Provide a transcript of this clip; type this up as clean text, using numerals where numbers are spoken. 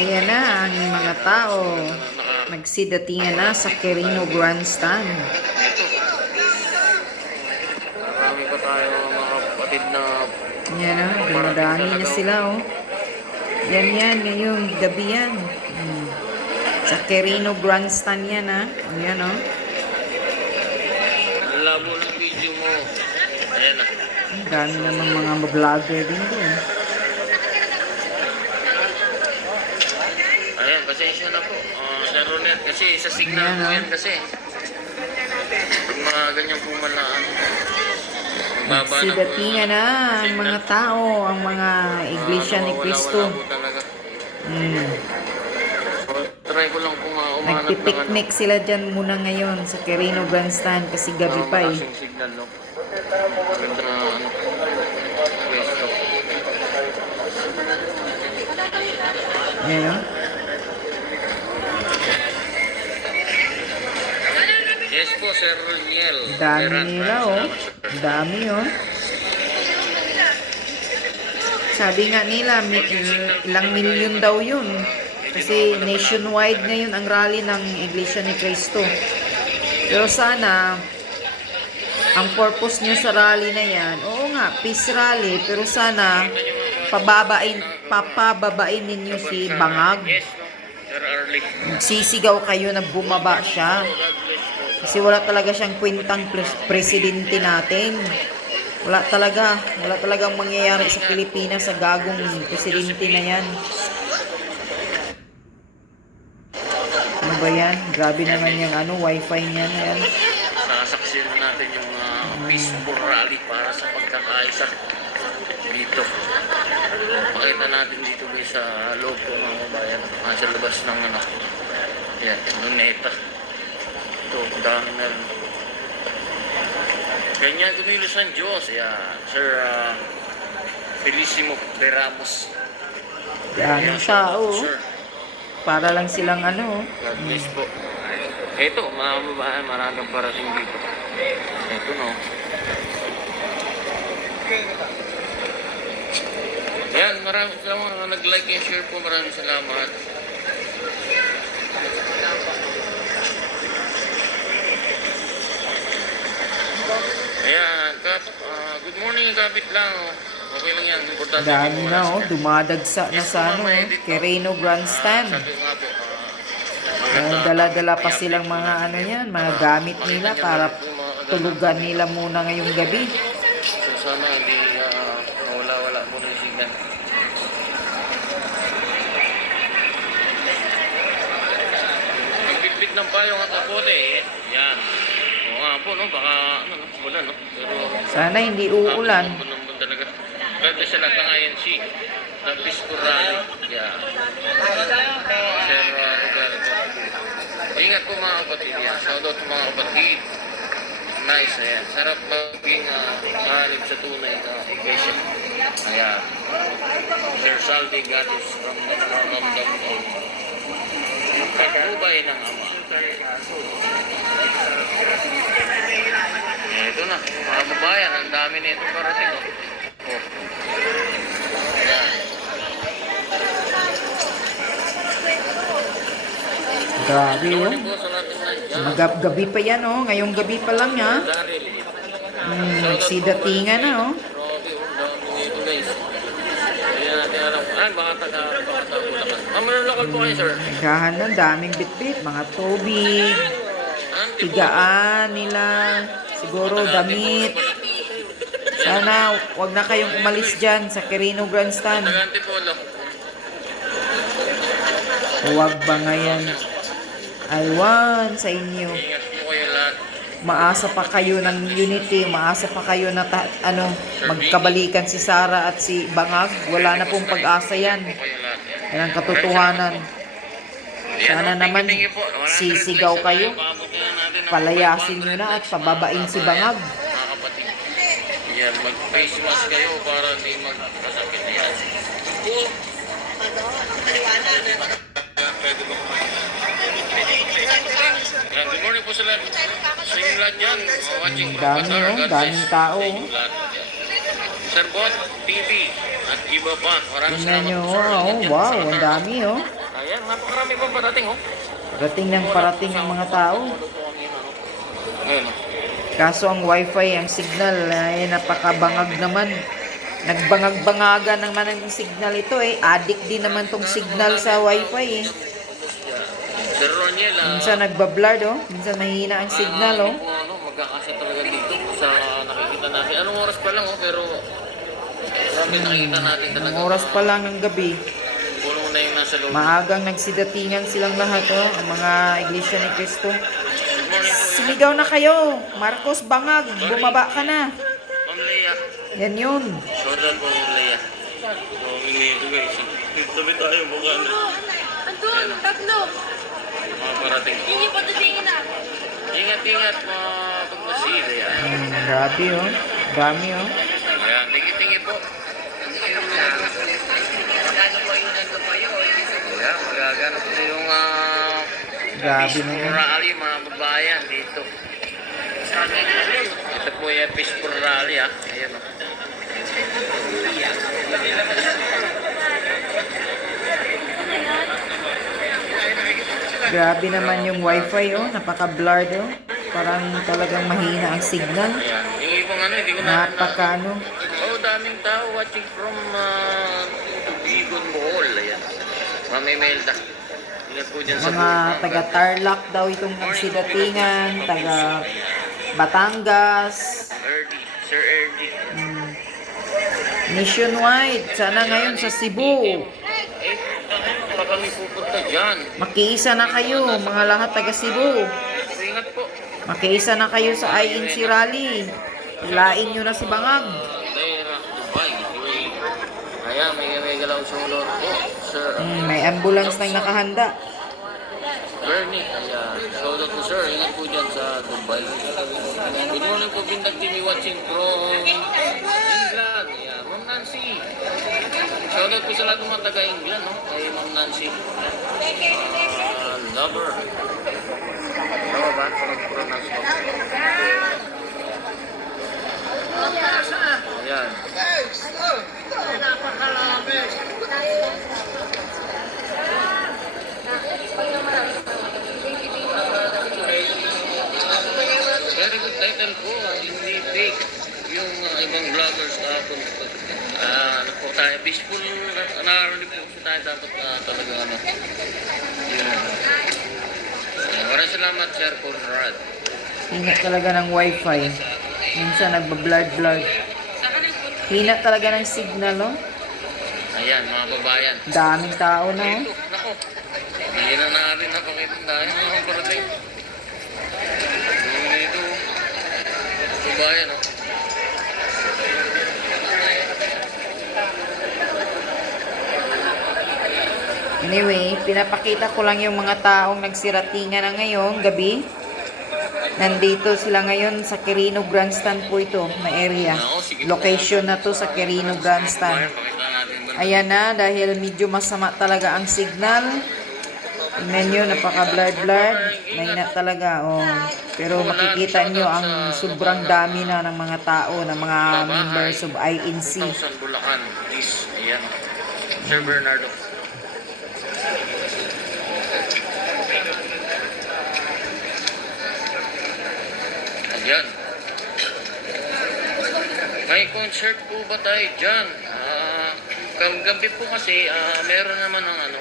Ayan na ang mga tao. Nagsidatingan na sa Quirino Grandstand. Ito, marami pa tayo mga kapatid na Ayan na, parating dumadami na talaga. sila oh. Yan, ngayong gabi yan. Sa Quirino Grandstand yan ha. Ayan oh. Ang labo ng video mo. Ayan na. Ang dami namang mga vlogger din doon. Ayan, pasensya na po. Sir Ronel, kasi sa signal Ayan, po oh. yan kasi. Pag mga ganyan pumalaan. Ang baba na po Nagsidatingan na ang mga tao, ang mga iglesia ni Cristo. Wala po talaga. Try ko lang kung umanap ng Nagpipiknik sila dyan muna ngayon sa Quirino Grandstand kasi gabi pa eh. malaking signal, no? Ganda na pwesto. Ayan oh. Yes po, Sir Roniel. Dami nila oh. Dami oh. Sabi nga nila, ilang milyon daw yun. Kasi nationwide ngayon ang rally ng Iglesia ni Cristo. Pero sana, ang purpose nyo sa rally na yan, oo nga, peace rally, pero sana, papababain ninyo si Bangag. Yes, no? Sir Arlie. Sisigaw kayo na bumaba siya. Kasi wala talaga siyang kwentang presidente natin. Wala talagang mangyayari sa Pilipinas sa gagong presidente na yan. Ano ba yan? Grabe naman yung wifi niya na yan. Sasaksiyan natin yung peaceful rally para sa pagkakaisa dito. Pakita natin dito guys sa loob po ng bayan. Sa labas ng yan, Luneta. Ito, dami na rin. Ganyan kumilos ang Diyos. Yeah. Sir Felicimo de Ramos. Daming tao. Sir, Para lang silang God bless po. Ito, mga babae, maraming parating dito. Ito, no. Yan, maraming salamat. Nag-like and share po. Maraming salamat. Ayan, good morning, kapit lang. Okay lang yan. Importante Dami po, na oras. dumadagsa na sa Quirino Grandstand. Sabi ko nga po, Dala-dala pa silang mga mga gamit nila para tulugan nila muna ngayong gabi. So sana hindi mawala-wala muna yung signal. Nagbitbit ng payong at kapote eh. Yan. Oo nga po, no? Baka, ulan, no? Pero, Sana hindi uulan. naman talaga. Ganda sa lahat ng INC. Ng Peaceful Rally. Yeah. Sir Roberto. Ingat po mga kapatid. Yan. Shoutout po mga kapatid. Nice, ayan. Sarap maging mahalip sa tunay na iglesia. Ayan. Sir Salvi Gatis from the Ramdam on Pagkubay ng Ama. Ito na, mga babayan, ang dami na ito parating. Oh. Ayan. Grabe Morning po sa natin na yan. Gabi pa yan ngayong gabi pa lang ha. Nagsidatingan na Grabe, dami nito guys. Hindi natin alam. Baka taga-Bulacan. Mananakal po kayo, sir. Naghahan ng daming bitbit, mga tubig, tigaan nila, siguro damit. Sana wag na kayong umalis dyan sa Quirino Grandstand. Taga-Antipolo. Huwag ba ngayon? Aywan sa inyo. Ingat po kayo lahat. Maasa pa kayo ng unity, maasa pa kayo na magkabalikan si Sara at si Bangag. Wala na pong pag-asa yan. Po kayo lahat. Yan ang katotohanan. Sana naman sisigaw kayo, palayasin nyo na at pababain si Bangag. Mga kapatid. Yan, mag-face mask kayo para hindi magkasakit yan. Pwede ba kumain? Yan, good morning po sa lahat. Sa inyo lahat yan. Watching from Dami Qatar. God bless. daming tao. Sa inyo lahat. Sir Bot TV at iba pa. Maraming Tingnan salamat nyo, po, sir. Yan, wow, sa ang Qatar. dami napakarami pang parating, oh. Parating ang mga tao. Ayun, oh. Kaso ang wifi, ang signal ay napakabangag naman. Nagbangag-bangaga naman ang signal ito eh. Addict din naman tong signal sa wifi eh. Sir Roniel, Minsan nagbablurred oh. Minsan mahina ang signal oh. Magkakasya talaga dito sa nakikita natin. Anong oras pa lang, oh, pero marami nakikita natin talaga. Ang oras pa lang ng gabi. Puno na yung nasa loob. Maagang nagsidatingan silang lahat oh. Ang mga Iglesia ni Cristo. Good morning po. Sumigaw na kayo. Marcos Bangag, bumaba ka na. Ma'am Leia. Yan yun. Jordan po, Ma'am Leia. Humingi ito guys. Tabi tayo mukha na. Andun, tatlo. Mga parating. Hindi pa tingin na. Ingat-ingat mga pagmasid. Ayan. Grabe oh. Dami oh. Ayan, tingin-tingin po. Ayan, magaganap po yung Grabe Peace naman. Rally, mga babayan dito. Ito po yung Peace Rally, ah. Ayan, oh. Grabe naman yung wifi oh. Napaka-blurred oh. Parang talagang mahina ang signal. Ayan. Yung ibang ano, hindi ko na... Napakano. Oh, daming tao watching from Bigon, Bohol. Ayan. Mami Melda. Ingat po dyan sa Mga taga Tarlac daw itong nagsidatingan. Taga Batangas. Erdi. Sir Erdi. Nationwide. Sana ngayon sa Cebu. Eh, pa kami pupunta dyan. Makiisa na kayo, mga lahat taga Cebu. So, ingat po. Makiisa na kayo sa INC rally. Lain nyo na si Bangag. Daira, Dubai. Ayan, may galaw sulot po. Sir May ambulance nang nakahanda. Bernie. Ayan. Sulot po sir. Ingat po dyan sa Dubai. Good morning po, Bindag TV watching from England. Ayan. Ma'am Nancy. Shoutout po sa lahat ng mga taga-England, no? Kay Ma'am Nancy. Lover. Tama ba? Pronounce ko. Ayan. Very good title po. Hindi fake. Yung ibang vloggers ano po tayo, peaceful, nakarinig po tayo dapat talaga ano. Yun. Maraming salamat, Sir Conrad. Hina talaga ng wifi. Minsan nagbablurred. Hina talaga ng signal, oh. Ayan, mga babayan. Daming tao na, oh. Nako, hindi na natin napakita tayo mga parating. Dito, babayan, oh. Anyway, pinapakita ko lang yung mga taong nagsiratingan na ngayon, gabi. Nandito sila ngayon sa Quirino Grandstand po ito, na area. Location na to sa Quirino Grandstand. Pakita natin doon. Ayan na, dahil medyo masama talaga ang signal. Tingnan nyo, napaka-blurred. Mahina talaga, oh. Pero makikita nyo ang sobrang dami na ng mga tao, ng mga members of INC. 2,000 Bulacan. Please, ayan. Sir Bernardo. Ayan. May concert po ba tayo dyan? Kagabi po kasi, meron naman ng ano,